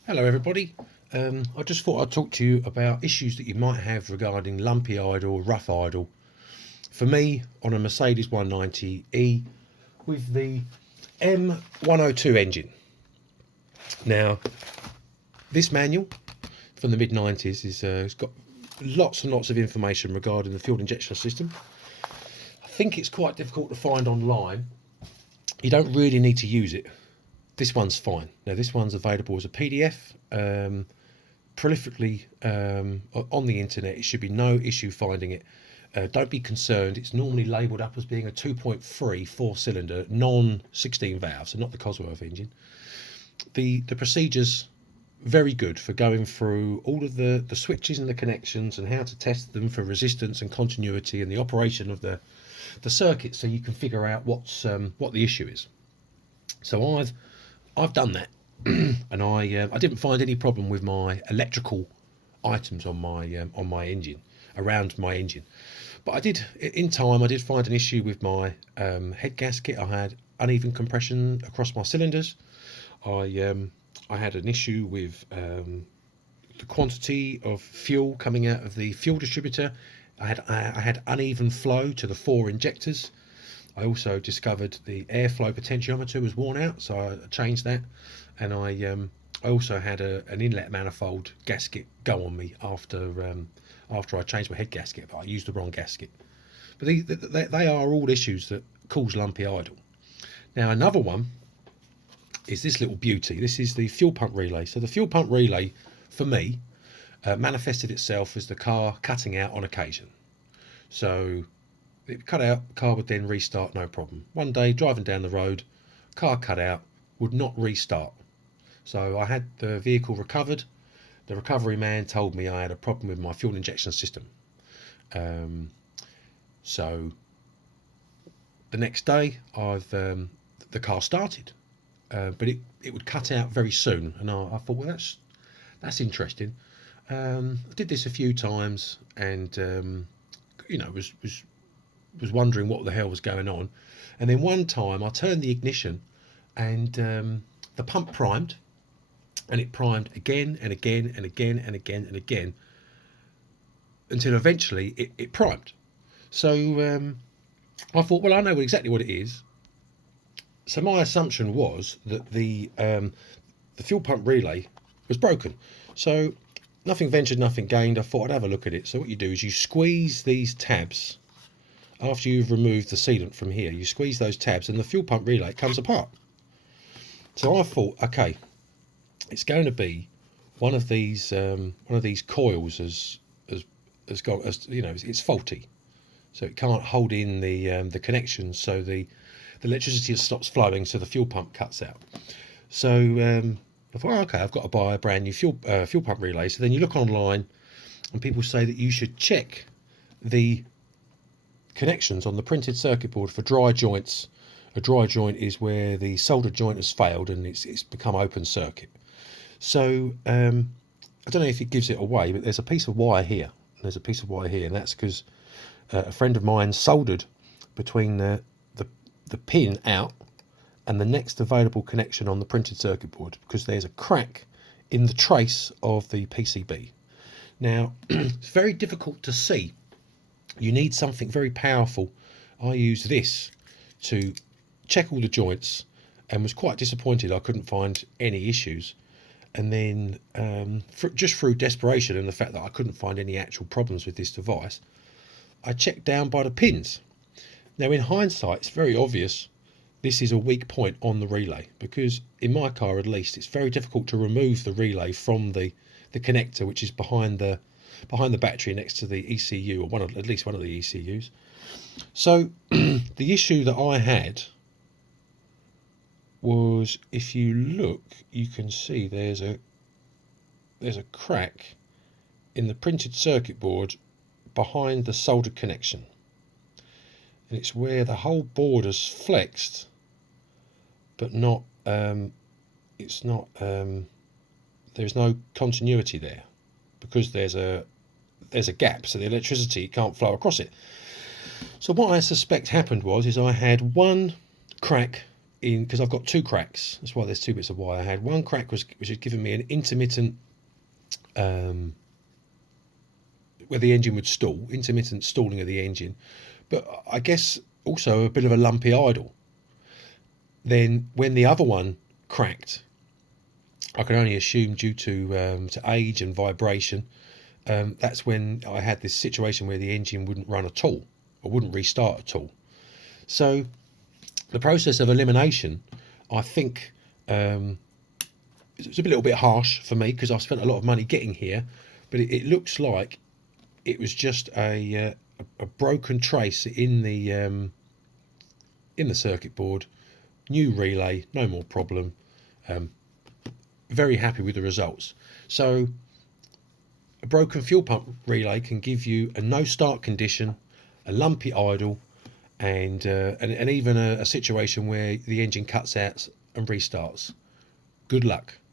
Hello everybody. I just thought I'd talk to you about issues that you might have regarding lumpy idle or rough idle. For me, on a Mercedes 190E with the M102 engine. Now, this manual from the mid-90s is it's got lots and lots of information regarding the fuel injection system. I think it's quite difficult to find online. You don't really need to use it. This one's fine. Now this one's available as a PDF, prolifically on the internet. It should be no issue finding it. Don't be concerned. It's normally labelled up as being a 2.3 4-cylinder non-16 valve, so not the Cosworth engine. The procedure's very good for going through all of the switches and the connections and how to test them for resistance and continuity and the operation of the circuit, so you can figure out what the issue is. So I've done that, and I didn't find any problem with my electrical items on my engine, around my engine. But I did find an issue with my head gasket. I had uneven compression across my cylinders. I had an issue with the quantity of fuel coming out of the fuel distributor. I had uneven flow to the 4 injectors. I also discovered the airflow potentiometer was worn out, so I changed that, and I also had an inlet manifold gasket go on me after I changed my head gasket, but I used the wrong gasket. But they are all issues that cause lumpy idle. Now another one is this little beauty. This is the fuel pump relay. So the fuel pump relay, for me, manifested itself as the car cutting out on occasion. So it cut out, car would then restart, no problem. One day, driving down the road, car cut out, would not restart. So I had the vehicle recovered. The recovery man told me I had a problem with my fuel injection system. So the next day, the car started, but it would cut out very soon, and I thought, well, that's interesting. I did this a few times, and was wondering what the hell was going on. And then one time I turned the ignition, and the pump primed, and it primed again and again and again and again and again until eventually it primed. So I thought, well, I know exactly what it is. So my assumption was that the fuel pump relay was broken. So nothing ventured, nothing gained. I thought I'd have a look at it. So what you do is you squeeze these tabs. After you've removed the sealant from here, you squeeze those tabs and the fuel pump relay comes apart. So I thought, okay, it's going to be one of these coils has it's faulty, so it can't hold in the connections, so the electricity stops flowing, so the fuel pump cuts out. So I thought, okay, I've got to buy a brand new fuel pump relay. So then you look online, and people say that you should check the connections on the printed circuit board for dry joints. A dry joint is where the solder joint has failed and it's become open circuit. So I don't know if it gives it away, but there's a piece of wire here, and that's because a friend of mine soldered between the pin out and the next available connection on the printed circuit board, because there's a crack in the trace of the PCB. Now it's very difficult to see. You need something very powerful. I used this to check all the joints and was quite disappointed I couldn't find any issues. And then just through desperation and the fact that I couldn't find any actual problems with this device, I checked down by the pins. Now in hindsight, it's very obvious this is a weak point on the relay, because in my car at least, it's very difficult to remove the relay from the connector, which is behind the battery next to the ECU, or at least one of the ECUs. So the issue that I had was, if you look, you can see there's a crack in the printed circuit board behind the soldered connection, and it's where the whole board has flexed, but not there's no continuity there, because there's a gap, so the electricity can't flow across it. So what I suspect happened was I had one crack because I've got two cracks. That's why there's two bits of wire. I had one crack which had given me an intermittent, where the engine would stall, intermittent stalling of the engine, but I guess also a bit of a lumpy idle. Then when the other one cracked, I can only assume due to age and vibration, that's when I had this situation where the engine wouldn't run at all, or wouldn't restart at all. So the process of elimination, I think, it's a little bit harsh for me because I've spent a lot of money getting here, but it looks like it was just a broken trace in the circuit board. New relay, no more problem. Very happy with the results. So a broken fuel pump relay can give you a no start condition, a lumpy idle, and even a situation where the engine cuts out and restarts. Good luck.